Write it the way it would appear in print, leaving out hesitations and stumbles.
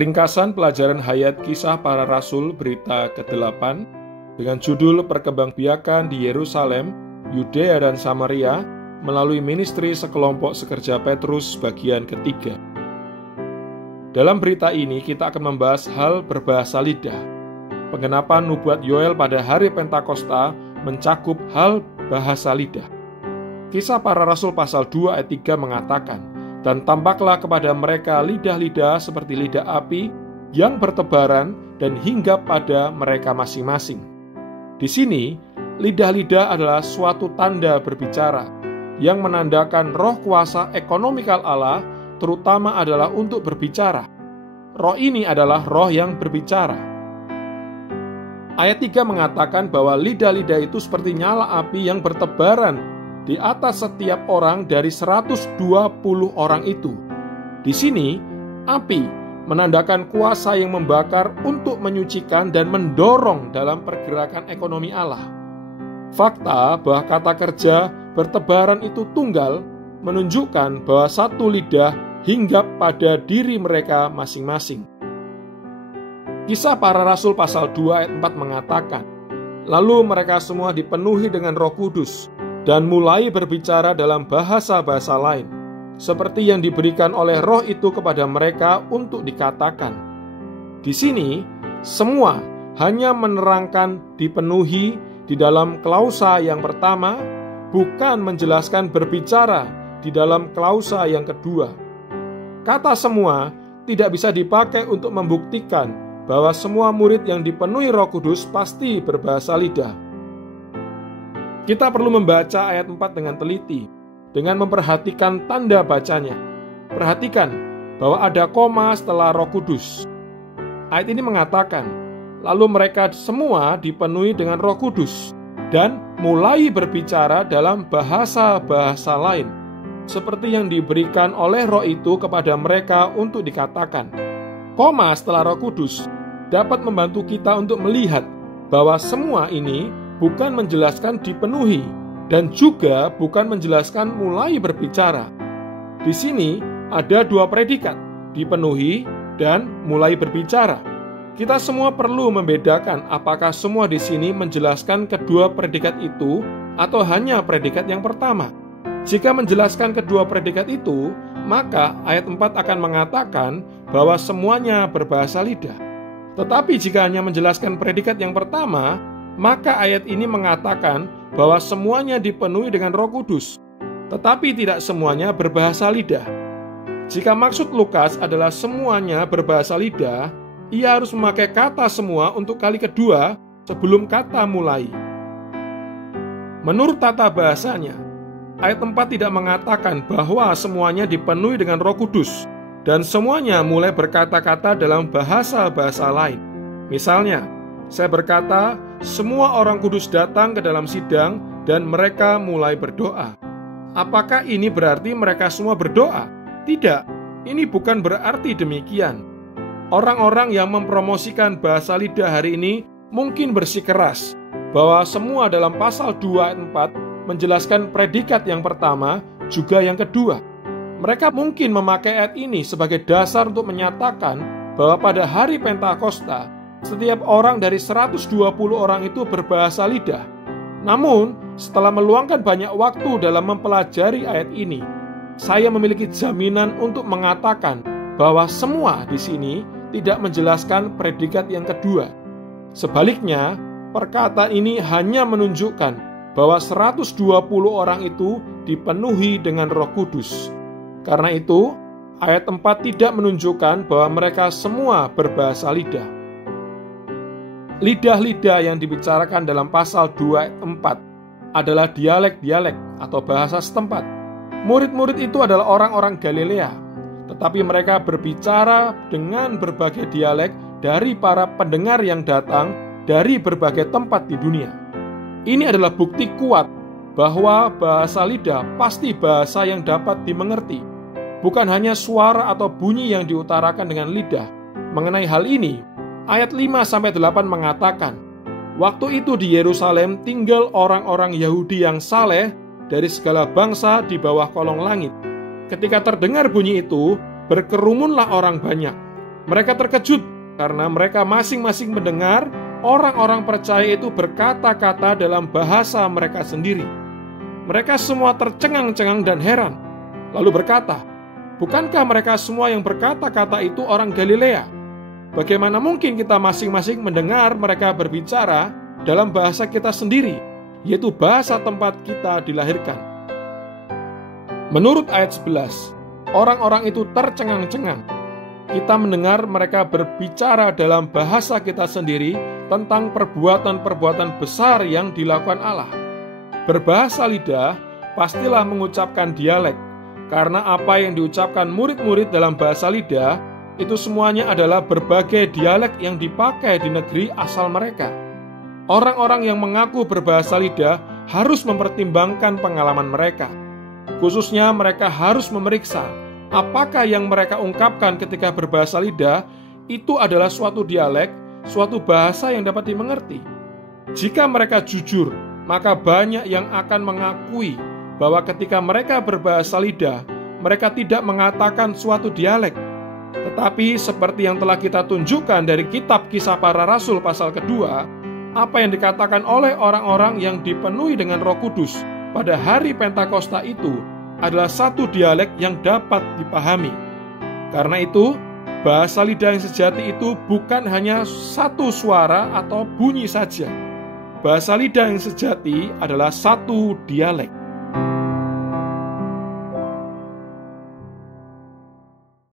Ringkasan pelajaran hayat Kisah Para Rasul berita ke-8 dengan judul Perkembangbiakan di Yerusalem, Yudea dan Samaria melalui ministri sekelompok sekerja Petrus bagian ketiga. Dalam berita ini kita akan membahas hal berbahasa lidah. Penggenapan nubuat Yoel pada hari Pentakosta mencakup hal bahasa lidah. Kisah Para Rasul pasal 2 ayat 3 mengatakan, "Dan tampaklah kepada mereka lidah-lidah seperti lidah api yang bertebaran dan hinggap pada mereka masing-masing." Di sini, lidah-lidah adalah suatu tanda berbicara yang menandakan roh kuasa ekonomikal Allah, terutama adalah untuk berbicara. Roh ini adalah roh yang berbicara. Ayat 3 mengatakan bahwa lidah-lidah itu seperti nyala api yang bertebaran di atas setiap orang dari 120 orang itu. Di sini, api menandakan kuasa yang membakar untuk menyucikan dan mendorong dalam pergerakan ekonomi Allah. Fakta bahwa kata kerja bertebaran itu tunggal menunjukkan bahwa satu lidah hinggap pada diri mereka masing-masing. Kisah Para Rasul pasal 2 ayat 4 mengatakan, "Lalu mereka semua dipenuhi dengan Roh Kudus dan mulai berbicara dalam bahasa-bahasa lain, seperti yang diberikan oleh Roh itu kepada mereka untuk dikatakan." Di sini, semua hanya menerangkan dipenuhi di dalam klausa yang pertama, bukan menjelaskan berbicara di dalam klausa yang kedua. Kata semua tidak bisa dipakai untuk membuktikan bahwa semua murid yang dipenuhi Roh Kudus pasti berbahasa lidah. Kita perlu membaca ayat 4 dengan teliti, dengan memperhatikan tanda bacanya. Perhatikan bahwa ada koma setelah Roh Kudus. Ayat ini mengatakan, "Lalu mereka semua dipenuhi dengan Roh Kudus dan mulai berbicara dalam bahasa-bahasa lain, seperti yang diberikan oleh Roh itu kepada mereka untuk dikatakan." Koma setelah Roh Kudus dapat membantu kita untuk melihat bahwa semua ini bukan menjelaskan dipenuhi dan juga bukan menjelaskan mulai berbicara. Di sini ada dua predikat, dipenuhi dan mulai berbicara. Kita semua perlu membedakan apakah semua di sini menjelaskan kedua predikat itu atau hanya predikat yang pertama. Jika menjelaskan kedua predikat itu, maka ayat 4 akan mengatakan bahwa semuanya berbahasa lidah. Tetapi jika hanya menjelaskan predikat yang pertama, maka ayat ini mengatakan bahwa semuanya dipenuhi dengan Roh Kudus, tetapi tidak semuanya berbahasa lidah. Jika maksud Lukas adalah semuanya berbahasa lidah, ia harus memakai kata semua untuk kali kedua sebelum kata mulai. Menurut tata bahasanya, ayat 4 tidak mengatakan bahwa semuanya dipenuhi dengan Roh Kudus dan semuanya mulai berkata-kata dalam bahasa-bahasa lain. Misalnya, saya berkata, semua orang kudus datang ke dalam sidang dan mereka mulai berdoa. Apakah ini berarti mereka semua berdoa? Tidak, ini bukan berarti demikian. Orang-orang yang mempromosikan bahasa lidah hari ini mungkin bersikeras bahwa semua dalam pasal 2 ayat 4 menjelaskan predikat yang pertama juga yang kedua. Mereka mungkin memakai ayat ini sebagai dasar untuk menyatakan bahwa pada hari Pentakosta, setiap orang dari 120 orang itu berbahasa lidah. Namun, setelah meluangkan banyak waktu dalam mempelajari ayat ini, saya memiliki jaminan untuk mengatakan bahwa semua di sini tidak menjelaskan predikat yang kedua. Sebaliknya, perkataan ini hanya menunjukkan bahwa 120 orang itu dipenuhi dengan Roh Kudus. Karena itu, ayat 4 tidak menunjukkan bahwa mereka semua berbahasa lidah. Lidah-lidah yang dibicarakan dalam pasal 2 ayat 4 adalah dialek-dialek atau bahasa setempat. Murid-murid itu adalah orang-orang Galilea, tetapi mereka berbicara dengan berbagai dialek dari para pendengar yang datang dari berbagai tempat di dunia. Ini adalah bukti kuat bahwa bahasa lidah pasti bahasa yang dapat dimengerti, bukan hanya suara atau bunyi yang diutarakan dengan lidah. Mengenai hal ini, ayat 5-8 mengatakan, "Waktu itu di Yerusalem tinggal orang-orang Yahudi yang saleh dari segala bangsa di bawah kolong langit. Ketika terdengar bunyi itu, berkerumunlah orang banyak. Mereka terkejut karena mereka masing-masing mendengar orang-orang percaya itu berkata-kata dalam bahasa mereka sendiri. Mereka semua tercengang-cengang dan heran, lalu berkata, "Bukankah mereka semua yang berkata-kata itu orang Galilea? Bagaimana mungkin kita masing-masing mendengar mereka berbicara dalam bahasa kita sendiri, yaitu bahasa tempat kita dilahirkan?" Menurut ayat 11, orang-orang itu tercengang-cengang. Kita mendengar mereka berbicara dalam bahasa kita sendiri tentang perbuatan-perbuatan besar yang dilakukan Allah. Berbahasa lidah pastilah mengucapkan dialek, karena apa yang diucapkan murid-murid dalam bahasa lidah itu semuanya adalah berbagai dialek yang dipakai di negeri asal mereka. Orang-orang yang mengaku berbahasa lidah harus mempertimbangkan pengalaman mereka. Khususnya mereka harus memeriksa apakah yang mereka ungkapkan ketika berbahasa lidah itu adalah suatu dialek, suatu bahasa yang dapat dimengerti. Jika mereka jujur, maka banyak yang akan mengakui bahwa ketika mereka berbahasa lidah, mereka tidak mengatakan suatu dialek. Tetapi seperti yang telah kita tunjukkan dari kitab Kisah Para Rasul pasal kedua, apa yang dikatakan oleh orang-orang yang dipenuhi dengan Roh Kudus pada hari Pentakosta itu adalah satu dialek yang dapat dipahami. Karena itu, bahasa lidah yang sejati itu bukan hanya satu suara atau bunyi saja. Bahasa lidah yang sejati adalah satu dialek.